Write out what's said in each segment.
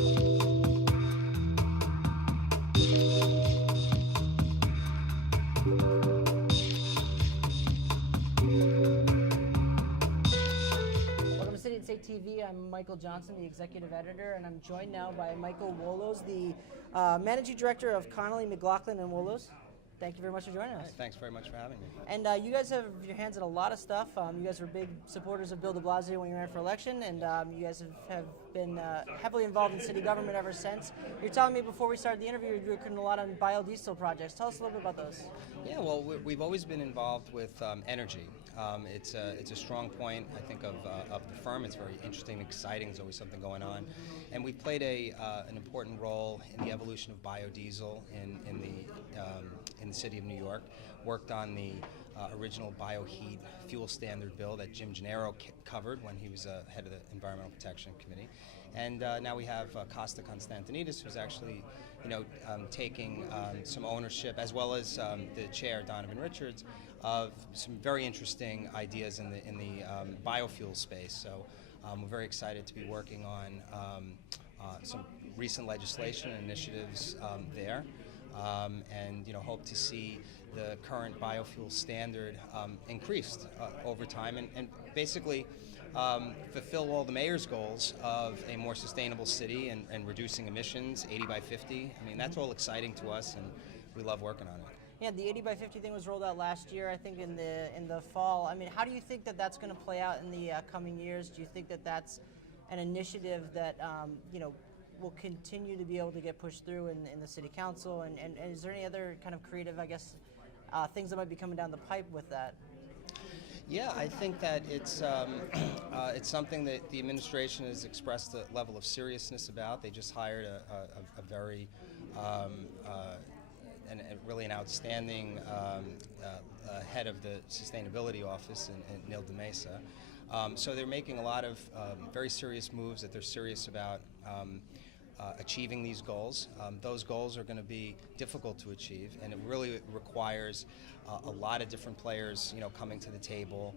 Welcome to City and State TV. I'm Michael Johnson, the executive editor, and I'm joined now by Michael Woloz, the managing director of Connelly, McLaughlin Woloz. Thank you very much for joining us. Thanks very much for having me. And you guys have your hands in a lot of stuff. You guys were big supporters of Bill de Blasio when you ran for election, and you guys have been heavily involved in city government ever since. You're telling me before we started the interview you're working a lot on biodiesel projects. Tell us a little bit about those. Yeah, well, we've always been involved with energy. It's a strong point, I think, of the firm. It's very interesting and exciting. There's always something going on. And we played an important role in the evolution of biodiesel in the city of New York. Worked on the original bioheat fuel standard bill that Jim Gennaro covered when he was head of the Environmental Protection Committee. And now we have Costa Constantinidis, who's actually, taking some ownership, as well as the chair, Donovan Richards, of some very interesting ideas in the biofuel space. So we're very excited to be working on some recent legislation and initiatives there, and hope to see the current biofuel standard increased over time, and basically fulfill all the mayor's goals of a more sustainable city and reducing emissions, 80 by 50. I mean, that's all exciting to us, and we love working on it. Yeah, the 80 by 50 thing was rolled out last year, I think in the fall. I mean, how do you think that that's going to play out in the coming years? Do you think that that's an initiative that will continue to be able to get pushed through in the city council? And is there any other kind of creative, I guess, things that might be coming down the pipe with that? Yeah, I think that it's something that the administration has expressed a level of seriousness about. They just hired a very and really an outstanding head of the sustainability office, in Neil DeMesa. So they're making a lot of very serious moves that they're serious about achieving these goals. Those goals are going to be difficult to achieve, and it really requires a lot of different players, coming to the table.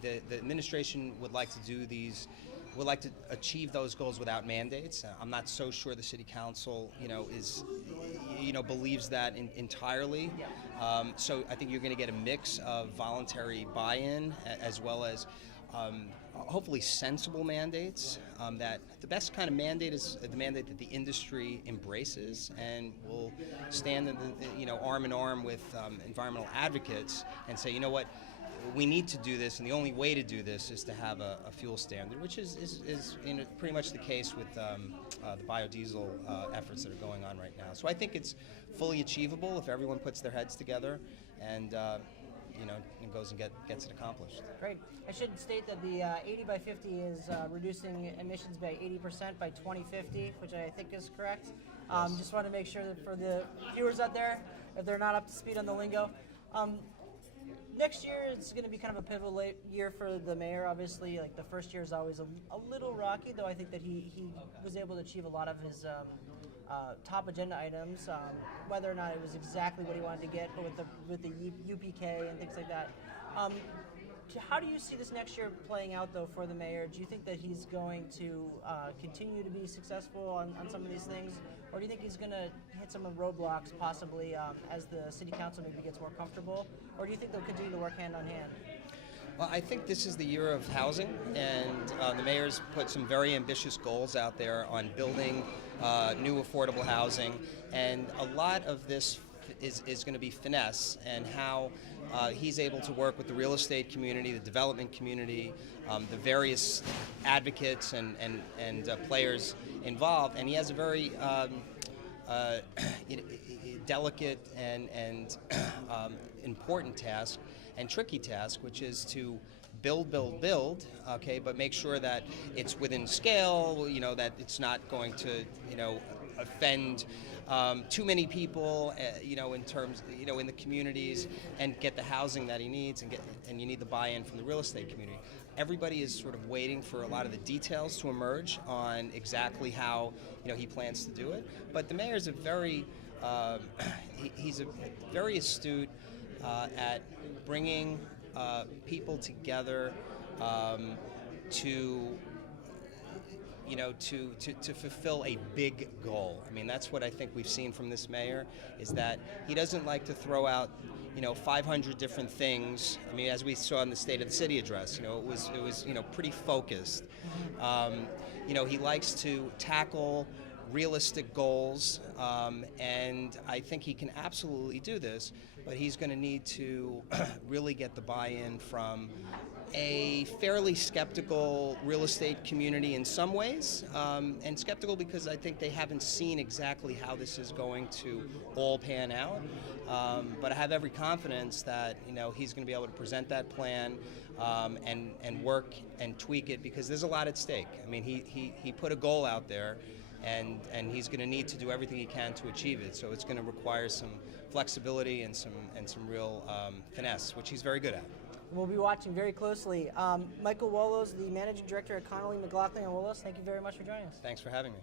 The administration would like to do these. Would like to achieve those goals without mandates. I'm not so sure the city council, believes that entirely. So I think you're going to get a mix of voluntary buy-in as well as hopefully sensible mandates. That the best kind of mandate is the mandate that the industry embraces and will stand arm in arm with environmental advocates and say, you know what, we need to do this, and the only way to do this is to have a fuel standard, which is pretty much the case with the biodiesel efforts that are going on right now. So I think it's fully achievable if everyone puts their heads together and and goes and gets it accomplished. Great. I should state that the 80 by 50 is reducing emissions by 80% by 2050, which I think is correct. Yes. Just want to make sure that for the viewers out there, if they're not up to speed on the lingo. Next year it's going to be kind of a pivotal year for the mayor. Obviously, like the first year is always a little rocky, though I think that he was able to achieve a lot of his top agenda items, whether or not it was exactly what he wanted to get, but with the UPK and things like that. How do you see this next year playing out, though, for the mayor? Do you think that he's going to continue to be successful on some of these things, or do you think he's going to hit some of the roadblocks possibly as the city council maybe gets more comfortable, or do you think they'll continue to work hand on hand? Well, I think this is the year of housing, and the mayor's put some very ambitious goals out there on building new affordable housing, and a lot of this is going to be finesse and how he's able to work with the real estate community, the development community, the various advocates and players involved, and he has a very delicate and important task and tricky task, which is to build, okay, but make sure that it's within scale, that it's not going to, offend too many people, in terms, in the communities, and get the housing that he needs, and you need the buy-in from the real estate community. Everybody is sort of waiting for a lot of the details to emerge on exactly how, he plans to do it. But the mayor's a very, he's a very astute at bringing people together to to fulfill a big goal. I mean, that's what I think we've seen from this mayor, is that he doesn't like to throw out 500 different things. I mean, as we saw in the State of the City address, it was pretty focused. He likes to tackle realistic goals, and I think he can absolutely do this, but he's going to need to really get the buy-in from a fairly skeptical real estate community in some ways, and skeptical because I think they haven't seen exactly how this is going to all pan out. But I have every confidence that he's going to be able to present that plan and work and tweak it, because there's a lot at stake. I mean, he put a goal out there, and he's going to need to do everything he can to achieve it. So it's going to require some flexibility and some real finesse, which he's very good at. We'll be watching very closely. Michael Woloz, the Managing Director at Connelly, McLaughlin Woloz, thank you very much for joining us. Thanks for having me.